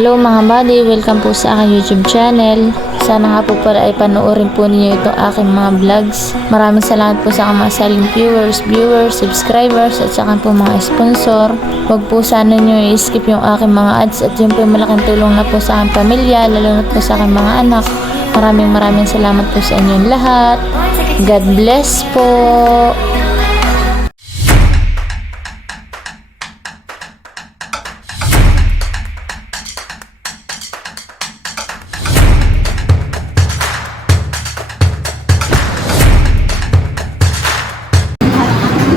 Hello mga buddy, welcome po sa aking YouTube channel. Sana nga po pala ay panoorin po ninyo itong aking mga vlogs. Maraming salamat po sa aking mga silent viewers, subscribers at saka po mga sponsor. Huwag po sana nyo i-skip yung aking mga ads at yun po yung malaking tulong na po sa aking pamilya, lalo na po sa aking mga anak. Maraming salamat po sa inyong lahat. God bless po.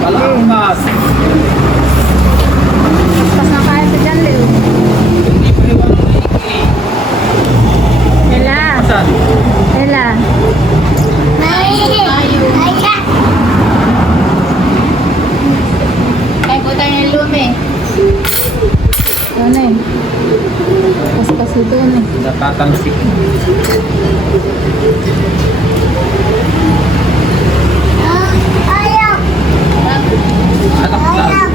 Palangkas. Pas na kaya sa dyan, Leo. Hindi pa iwan ng maigi. Ela. Asan? Ela. Kaya po tayo ng lumi. Ano eh. Pas ito ano eh. Natatansik. Anak lang.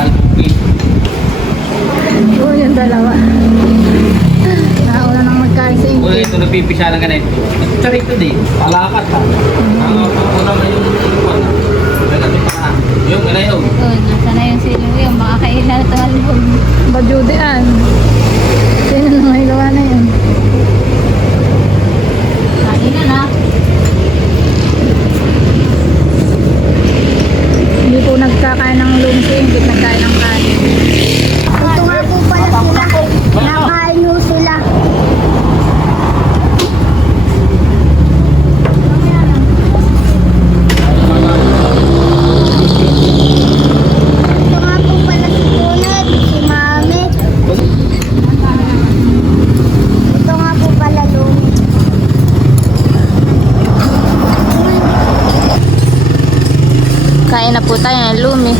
Alam. Oo, yung dalawa. Nauna nang magkain sa Kung ingkit. ito napipisa ng ganito. Charito din. Palakat ha. Una na yung iwan. Yung ano yun. Oo, nasa na yung silo yung makakailan ito album. Bajudean. Sino na may gawa na yun? Kain na na. Hindi po nagkakain ng lumsi, hindi nagkain ng kanin. Ito nga po pala sila. Nakain ho sila. Ito nga po pala si Kunat, si Mami. Ito nga po pala Lumi. Kain na po tayo ng lumi.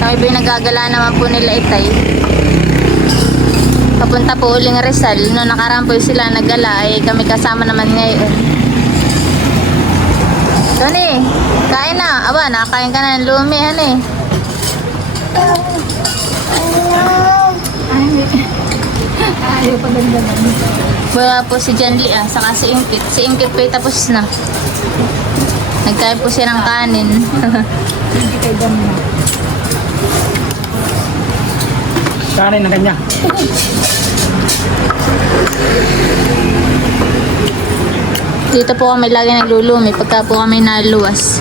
Kami po yung nagagala naman po nila Itay. Papunta po uling Rizal. Noong nakaraan po sila naggala ay kami kasama naman ngayon. Tony, kain na. Aba, nakakain ka na ng lumi. Ano eh? Ayaw pa dandanan. Wala po si Janly saka si Ingkit. Si Ingkit po ay tapos na. Nagkain po siya ng kanin. Hindi kayo dami na. Kanin na kanya. Dito po kami lagi naglulumi pagka po kami naluwas.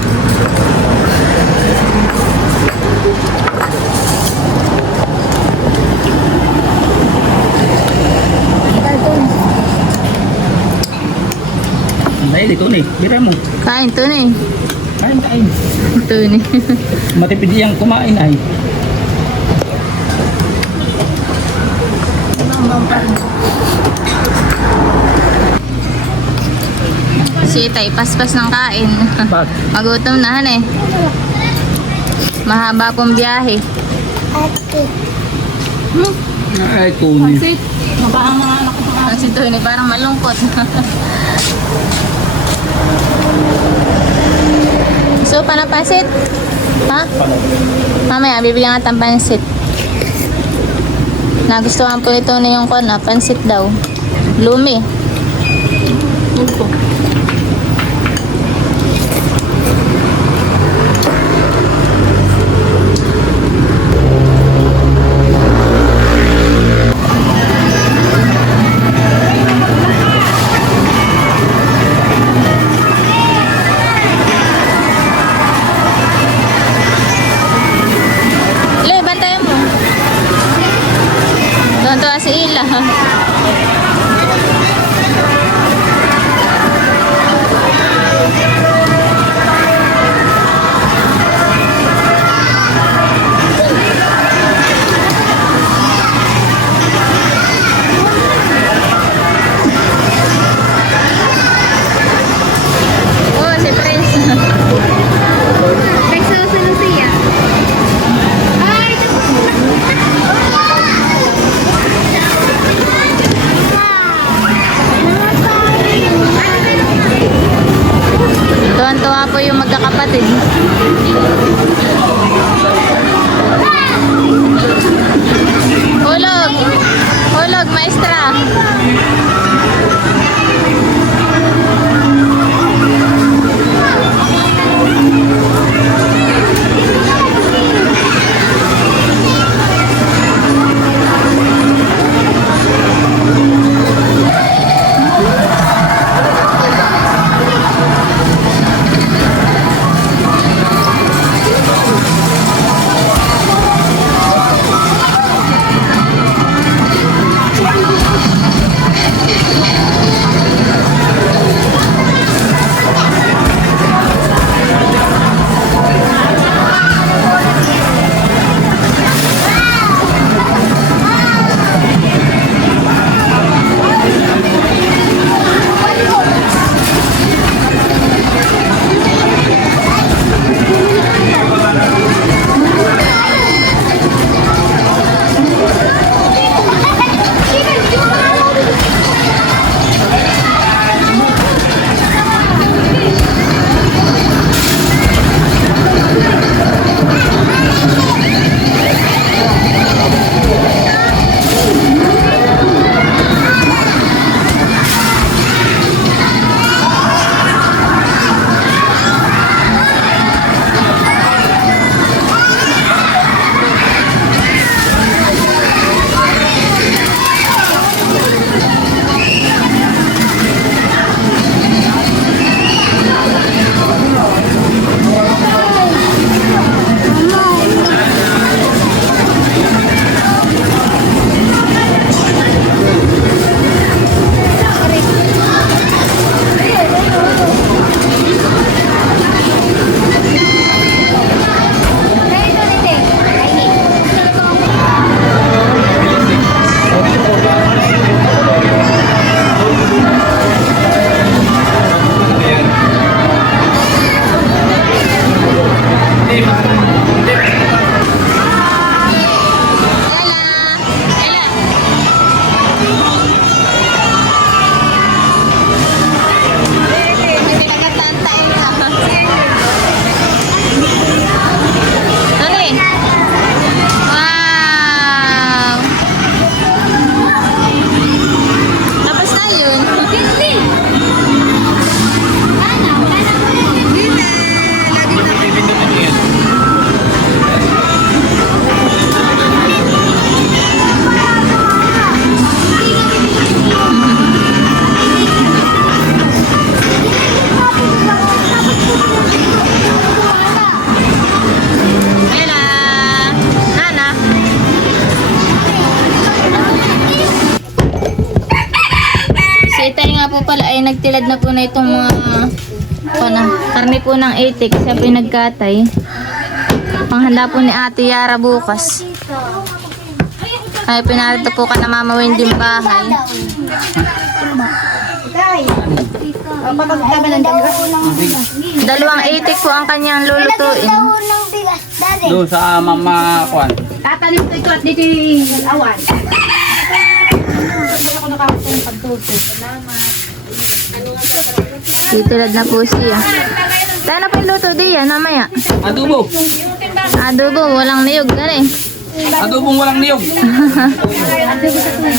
Dahil ito ni. Bira mo. Kain to na eh. Kain. Ito ni. Matipid yung kumain ay. Si Itay, paspas ng kain. Bag. Magutom na han eh. Mahaba pong biyahe. Ate. Ay, Tony. Mabahang mga anak ko pa. Si Tony parang malungkot. So, panapansit? Ha? Mamaya, bibigyan nga ng pansit. Nagustuhan po nito na yung pansit daw. Lumi. Le, bantayan mo. Doon to si Ila. po yung magkakapatid. Hulog! Hulog, maestra! Nagtilad na po na itong mga karne po ng itik. Siya po yung nagkatay. Panghanda po ni Ate Yara bukas. Kaya pinarito po ka na Mama Wendy yung bahay. Dalawang itik po ang kanyang lulutuin. Doon sa Mama Kwan. Tatanim ko ito at dito yung awan. Titulad na po siya. Tayo na po yung luto diyan, mamaya. Adobo. Adobo, walang niyog na eh. Adobong walang niyog.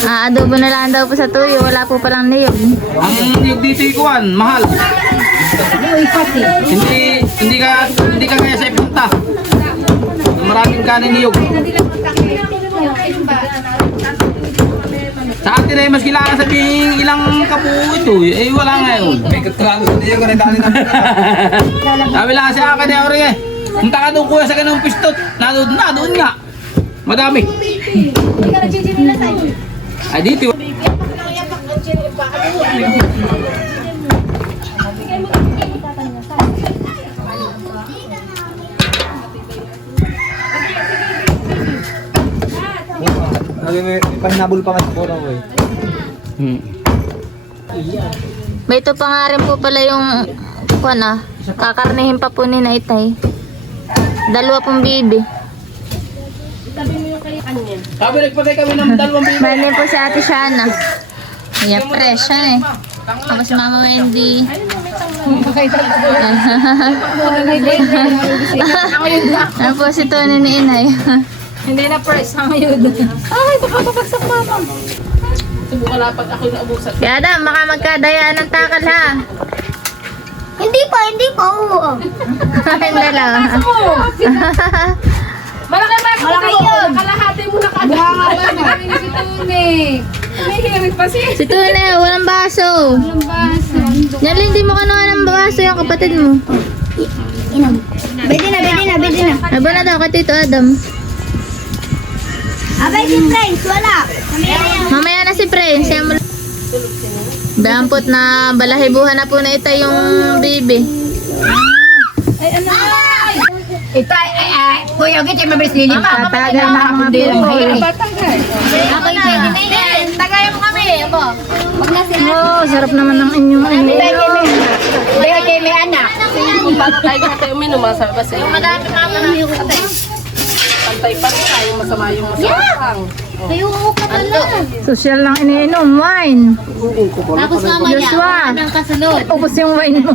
Adobo na lang daw po sa tuyo, wala po palang niyog. Ang niyog dito ikuan, mahal. Hindi ka kaya sa ipunta. Maraming kanin niyog. Sa atin ay mas kailangan sabihin ilang kapo ito. Eh wala ngayon. May katrano sa niyo kung dali na. Sabi lang sa akin eh, ori eh. Punta ka doon kuya sa ganung pistot. Nadoon nga. Madami. Ay dito. May pahinabol pa nga sa puro ko eh. May ito pa nga rin po pala yung kakarnihin pa po ni Naitay. 2 pong bibi. Sabi nagpatay kami ng 2 bibi. Manin po si Ate Shana. Yeah, fresh yan eh. Tapos si Mama Wendy. Ano po si Tony ni Inay? Hindi na press ang yun. Ay, nakapapagsak mama. Subukan lang pag ako naubusan. Kaya Adam, baka magkadayaan ng takal ha. Hindi pa, oo. Hindi lang. Malaki ba? Malaki yun. Nakalahati mo na kami si Tuni. Umihirit pa siya. Si Tony, walang baso. Ang baso. Yan, hindi mo kanuha ng baso yung kapatid mo. Inom. Pwede na. Aba na daw kay Tito Adam. Abay si Prince, wala. Mamaya na si Prince. Siya mo. Dampot na balahibuhan na po na ita yung baby. Kuya, kita mabilis lili. Tatagal na ang mga buhay. Ako yung pwede na yan. Tagayan mo kami, abo. Wag na sila. Oh, sarap naman ng inyong ano. Beka kayo may anak. Kung paano tayo kate uminom, masabi ba sa'yo? Madami mama na yung kate. Pantay-pantay, yung masama yung masarapang. Kayo ka pala. Social lang iniinom, wine. Tapos nga Joshua, ng kasunod. ubos yung wine mo.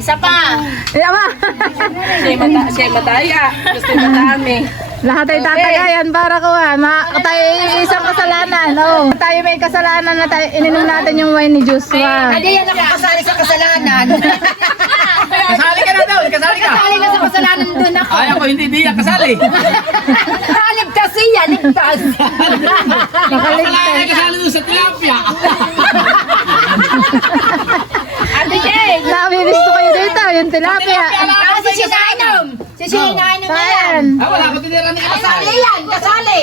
Isa pa. Yawa. Siya madaya. Gusto yung madami. Lahat ay tatagayan para kuha. Tayo isang kasalanan. Oh. Tayo may kasalanan na tayo, ininom natin yung wine ni Joshua. Hindi yan ako kasali sa kasalanan. Kasali ka na daw, kasali ka. Kasali na sa kasalanan doon ako. Ay, ako hindi yan kasali. Ligtas siya, ligtas. Kasali kasali doon sa tilapia. Ate Jane. Nabibis ko kayo dito, yung tilapia. Si Sinainom. Si Sinainom na yan. Saan? Ah, wala ko tinira ni Kasali yan, kasali.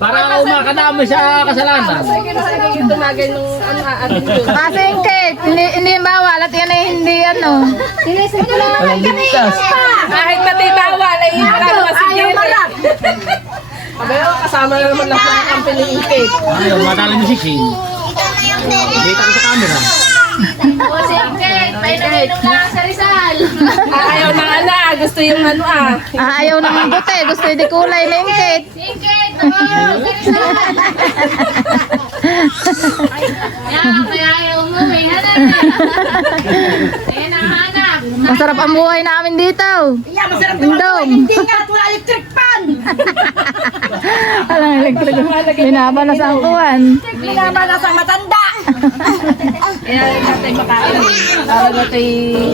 Para umakadami sa kasalanan. Sige na sa yung tumagay nung ating doon. Kasi yung cake, hindi bawal at yan ay hindi ano. Walang ligtas. Kahit pati bawal, ay marami masigil. Abay, kasama na naman lang sa company yung cake. Ayaw, matalo mo si Shane. Dito ko sa camera. Kasi yung cake, may nainom na sa Rizal. Ayaw na anak, gusto yung ano Ayaw ng buti, gusto yung kulay na yung cake. Kaya ayaw umuwi, hanap. Ayan ang hanap. Masarap ang buhay namin dito. Yeah, masarap Indong. Hindi nga, wala electric fan. Alang electric. Binaba na sa angkuhan. Pinama na sa matanda. Kaya natin makain. Para natin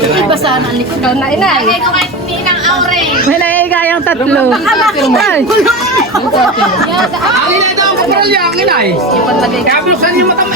iba sana ang likod na inay. Lagay ko kahit hindi ng aure. May naigayang tatlo. Ay, Ang inay daw ang kaparal niya, ang inay. Kaya binuksan niyo mata mo